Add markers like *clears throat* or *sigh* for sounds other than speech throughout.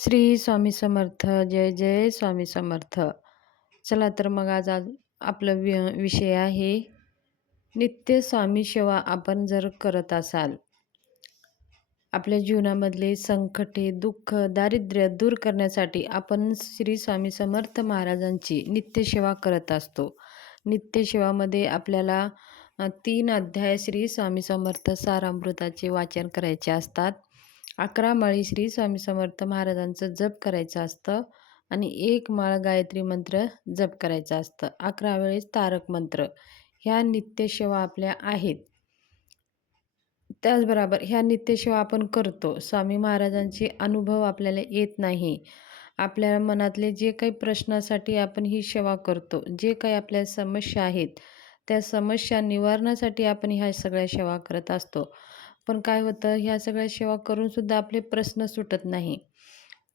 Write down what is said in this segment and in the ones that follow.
श्री स्वामी समर्थ जय जय स्वामी समर्थ. चला तर मग आज आज आपलं वि विषय आहे नित्य स्वामी सेवा आपण जर करत असाल आपल्या जीवनामधले संकटे दुःख दारिद्र्य दूर करण्यासाठी आपण श्री स्वामी समर्थ महाराजांची नित्यसेवा करत असतो. नित्यसेवामध्ये आपल्याला तीन अध्याय श्री स्वामी समर्थ सारामृताचे वाचन करायचे असतात. अकरा माळी श्री स्वामी समर्थ महाराजांचं जप करायचं असतं आणि एक माळ गायत्री मंत्र जप करायचं असतं. अकरा वेळेस तारक मंत्र. ह्या नित्यसेवा आपल्या आहेत. त्याचबरोबर ह्या नित्यसेवा आपण करतो. स्वामी महाराजांचे अनुभव आपल्याला येत नाही. आपल्या मनातले जे काही प्रश्नासाठी आपण ही सेवा करतो जे काही आपल्या समस्या आहेत त्या समस्या निवारणासाठी आपण ह्या सगळ्या सेवा करत असतो. पण काय होतं ह्या सगळ्या सेवा करूनसुद्धा आपले प्रश्न सुटत नाही.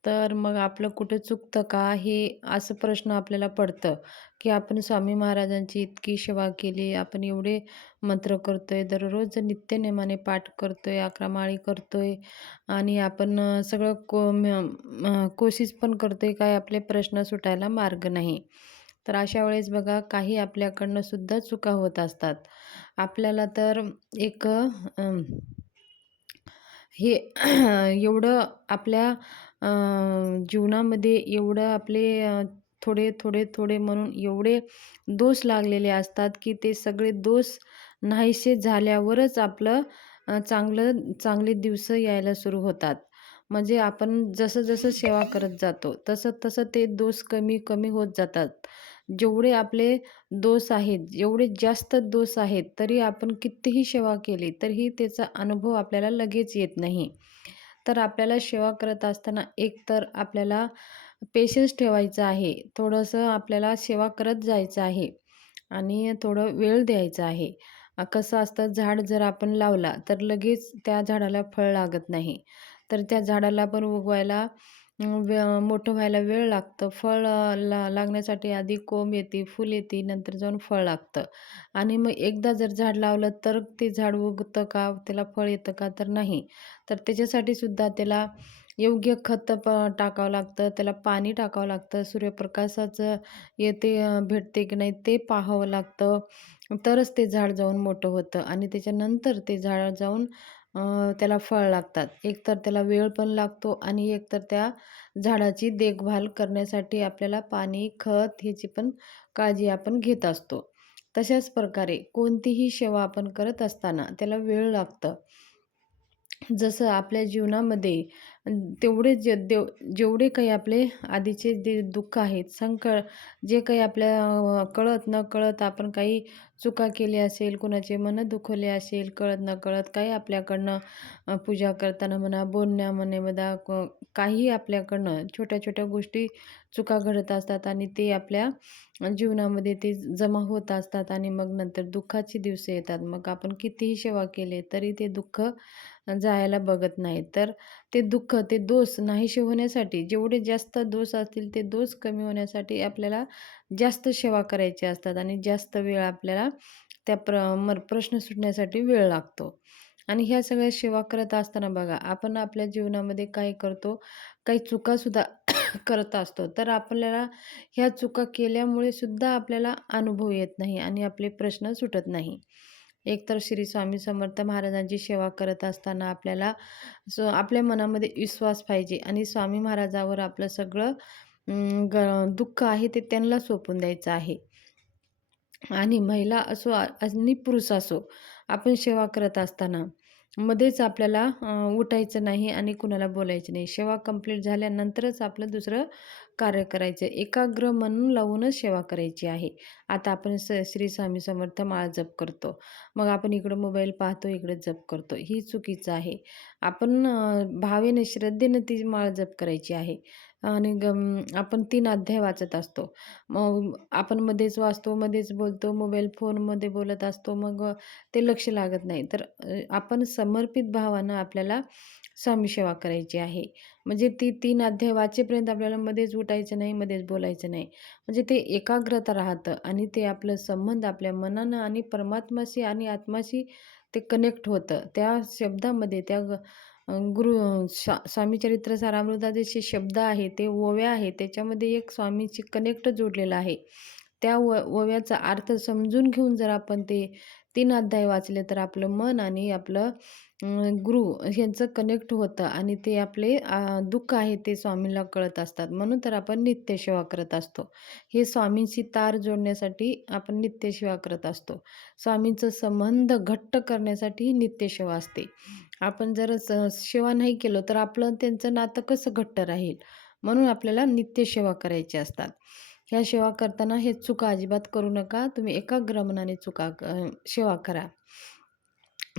तर मग आपलं कुठं चुकतं का हे असं प्रश्न आपल्याला पडतं की आपण स्वामी महाराजांची इतकी सेवा केली आपण एवढे मंत्र करतो आहे दररोज नित्यनेमाने पाठ करतो आहे अकरामाळी करतो आहे आणि आपण सगळं को कोशिश पण करतो आहे काय आपले प्रश्न सुटायला मार्ग नाही. तर अशा वेळेस बघा काही आपल्याकडनं सुद्धा चुका होत असतात. आपल्याला तर एक हे *clears throat* एवढं आपल्या जीवनामध्ये एवढं आपले थोडे थोडे थोडे म्हणून एवढे दोष लागलेले असतात की ते सगळे दोष नाहीसे झाल्यावरच आपलं चांगलं चांगले दिवस यायला सुरू होतात. म्हणजे आपण जसं जसं सेवा करत जातो तसं तसं ते दोष कमी कमी होत जातात. जेवढे आपले दोष आहेत जेवढे जास्त दोष आहेत तरी आपण कितीही सेवा केली तरीही त्याचा अनुभव आपल्याला लगेच येत नाही. तर आपल्याला सेवा करत असताना एकतर आपल्याला पेशन्स ठेवायचं आहे थोडंसं आपल्याला सेवा करत जायचं आहे आणि थोडं वेळ द्यायचा आहे. कसं असतं झाड जर आपण लावला तर लगेच त्या झाडाला फळ लागत नाही. तर त्या झाडाला पण उगवायला वे मोठं व्हायला वेळ लागतं. फळ ला लागण्यासाठी आधी कोंब येते फूल येते नंतर जाऊन फळ लागतं. आणि मग एकदा जर झाड लावलं तर ते झाड उगतं का? त्याला फळ येतं का? तर नाही. तर त्याच्यासाठी सुद्धा त्याला योग्य खत प टाकावं लागतं. त्याला पाणी टाकावं लागतं. सूर्यप्रकाशाचं येते भेटते की नाही ते पाहावं लागतं. तरच ते झाड जाऊन मोठं होतं. आणि त्याच्यानंतर ते झाड जाऊन त्याला फळ लागतात. एकतर त्याला वेळ पण लागतो आणि एकतर त्या झाडाची देखभाल करण्यासाठी आपल्याला पाणी खत ह्याची पण काळजी आपण घेत असतो. तशाच प्रकारे कोणतीही सेवा आपण करत असताना त्याला वेळ लागतं. जसं आपल्या जीवनामध्ये तेवढे जे देव जेवढे काही आपले आधीचे जे दुःख आहेत संकट जे काही आपल्या कळत न कळत आपण काही चुका केली असेल कुणाचे मन दुखवले असेल कळत न कळत काही आपल्याकडनं पूजा करताना म्हणा बोलण्यामध्ये म्हणा काही आपल्याकडनं छोट्या छोट्या गोष्टी चुका घडत असतात आणि ते आपल्या जीवनामध्ये ते जमा होत असतात आणि मग नंतर दुःखाचे दिवस येतात. मग आपण कितीही सेवा केले तरी ते दुःख जायला बघत नाही. तर ते दुःख ते दोष नाहीसे होण्यासाठी जेवढे जास्त दोष असतील ते दोष कमी होण्यासाठी आपल्याला जास्त सेवा करायची असतात आणि जास्त वेळ आपल्याला त्या प्र मर प्रश्न सुटण्यासाठी वेळ लागतो. आणि ह्या सगळ्या सेवा करत असताना बघा आपण आपल्या जीवनामध्ये काय करतो काही चुकासुद्धा *coughs* करत असतो. तर आपल्याला ह्या चुका केल्यामुळे सुद्धा आपल्याला अनुभव येत नाही आणि आपले प्रश्न सुटत नाही. एकतर श्री स्वामी समर्थ महाराजांची सेवा करत असताना आपल्याला स आपल्या मनामध्ये विश्वास पाहिजे आणि स्वामी महाराजावर आपलं सगळं ग दुःख आहे ते त्यांना सोपून द्यायचं आहे. आणि महिला असो आणि पुरुष असो आपण सेवा करत असताना मध्येच आपल्याला उठायचं नाही आणि कुणाला बोलायचं नाही. सेवा कंप्लीट झाल्यानंतरच आपलं दुसरं कार्य करायचं. एकाग्र म्हणून लावूनच सेवा करायची आहे. आता आपण स श्री स्वामी समर्थ माळ जप करतो. मग आपण इकडं मोबाईल पाहतो इकडं जप करतो. ही चुकीचं आहे. आपण भावेने श्रद्धेनं ती माळ जप करायची आहे. आणि ग आपण तीन अध्याय वाचत असतो. मग आपण मध्येच वाचतो मध्येच बोलतो मोबाईल फोनमध्ये बोलत असतो मग ते लक्ष लागत नाही. तर आपण समर्पित भावानं आपल्याला स्वामी सेवा करायची आहे. म्हणजे ती तीन अध्याय वाचेपर्यंत आपल्याला मध्येच उठायचं नाही मध्येच बोलायचं नाही. म्हणजे ते एकाग्रता राहतं आणि ते आपलं संबंध आपल्या मनानं आणि परमात्माशी आणि आत्माशी ते कनेक्ट होतं. त्या शब्दामध्ये त्या गुरु स्वा स्वामी चरित्र सारामृताचे जे शब्द आहे ते ओव्या आहे त्याच्यामध्ये एक स्वामीची कनेक्ट जोडलेला आहे. त्या व ओव्याचा अर्थ समजून घेऊन जर आपण ते तीन अध्याय वाचले तर आपलं मन आणि आपलं गुरु यांचं कनेक्ट होतं आणि ते आपले दुःख आहे ते स्वामींना कळत असतात. म्हणून तर आपण नित्यसेवा करत असतो. हे स्वामींशी तार जोडण्यासाठी आपण नित्यसेवा करत असतो. स्वामींचं संबंध घट्ट करण्यासाठी नित्यसेवा असते. आपण जर सेवा नाही केलं तर आपलं त्यांचं नातं कसं घट्ट राहील? म्हणून आपल्याला नित्यसेवा करायची असतात. ह्या सेवा करताना हे चुका अजिबात करू नका. तुम्ही एकाग्र मनाने चुका सेवा करा.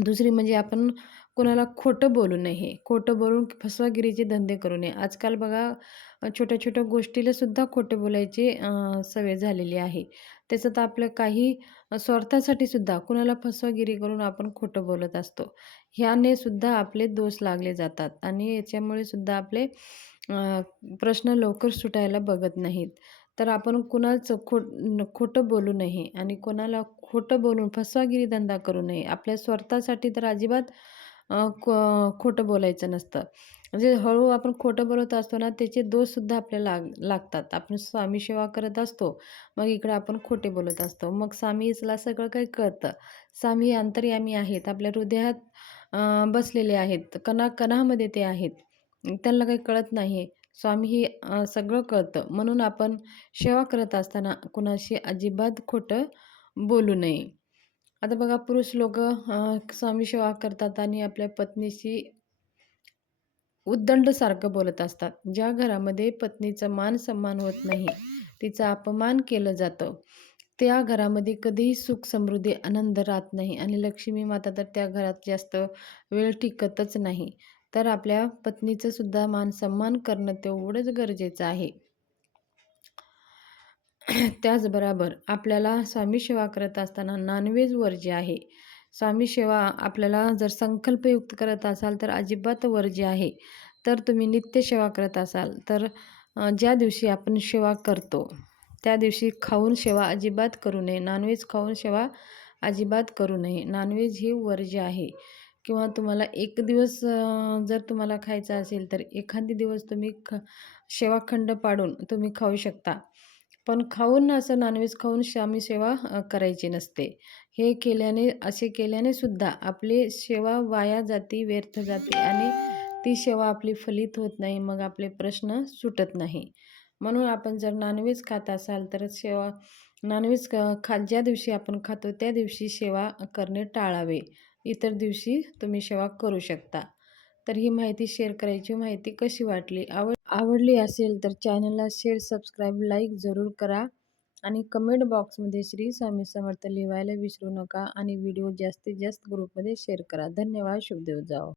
दुसरी म्हणजे आपण कोणाला खोटं बोलू नये. खोटं बोलून फसवागिरीचे धंदे करू नये. आजकाल बघा छोट्या छोट्या गोष्टीला सुद्धा खोटं बोलायची सवय झालेली आहे. त्याचं तर आपलं काही स्वार्थासाठी सुद्धा कुणाला फसवागिरी करून आपण खोटं बोलत असतो. ह्याने सुद्धा आपले दोष लागले जातात आणि याच्यामुळे सुद्धा आपले प्रश्न लवकर सुटायला बघत नाहीत. तर आपण कुणाचं खो खोटं बोलू नये आणि कोणाला खोटं बोलून फसवागिरी धंदा करू नये. आपल्या स्वार्थासाठी तर अजिबात खोटं बोलायचं नसतं. म्हणजे हळू आपण खोटं बोलत असतो ना त्याचे दोषसुद्धा आपल्याला लाग लागतात. आपण स्वामी सेवा करत असतो मग इकडं आपण खोटे बोलत असतो. मग स्वामीला सगळं काही कळतं. स्वामी अंतर्यामी आहेत आपल्या हृदयात बसलेले आहेत कणा कणामध्ये ते आहेत. त्यांना काही कळत नाही स्वामी ही सगळं कळतं. म्हणून आपण सेवा करत असताना कुणाशी अजिबात खोटं बोलू नये. आता बघा पुरुष लोक स्वामी सेवा करतात आणि आपल्या पत्नीशी उद्दंडसारखं बोलत असतात. ज्या घरामध्ये पत्नीचा मान सन्मान होत नाही तिचा अपमान केलं जातं. त्या घरामध्ये कधीही सुख समृद्धी आनंद राहत नाही. आणि लक्ष्मी माता तर त्या घरात जास्त वेळ टिकतच नाही. तर आपल्या पत्नीचं सुद्धा मान सन्मान करणं तेवढंच गरजेचं आहे. त्याचबरोबर आपल्याला स्वामी सेवा करत असताना नॉनव्हेज वर्ज्य आहे स्वामी सेवा आपल्याला जर संकल्पयुक्त करत असाल तर अजिबात वर्ज्य आहे तर तुम्ही नित्य सेवा करत असाल तर ज्या दिवशी आपण सेवा करतो त्या दिवशी खाऊन सेवा अजिबात करू नये. नॉनव्हेज खाऊन सेवा अजिबात करू नये. नॉनव्हेज ही वर्ज्य आहे किंवा तुम्हाला एक दिवस जर तुम्हाला खायचं असेल तर एखादी दिवस तुम्ही ख सेवाखंड पाडून तुम्ही खाऊ शकता. पण खाऊन असं नॉनव्हेज खाऊन आम्ही सेवा करायची नसते. हे केल्याने असे केल्याने सुद्धा आपली सेवा वाया जाती व्यर्थ जाते आणि ती सेवा आपली फलित होत नाही मग आपले प्रश्न सुटत नाही. म्हणून आपण जर नॉनव्हेज खात असाल तर सेवा नॉनव्हेज खा ज्या दिवशी आपण खातो त्या दिवशी सेवा करणे टाळावे. इतर दिवशी तुम्ही सेवा करू शकता. तर ही माहिती शेअर करायची माहिती कशी वाटली? आवड आवडली असेल तर चॅनलला शेअर सबस्क्राईब लाईक जरूर करा आणि कमेंट बॉक्समध्ये श्री स्वामी समर्थ लिहायला विसरू नका आणि व्हिडिओ जास्तीत जास्त ग्रुपमध्ये शेअर करा. धन्यवाद. शुभदेव जाओ.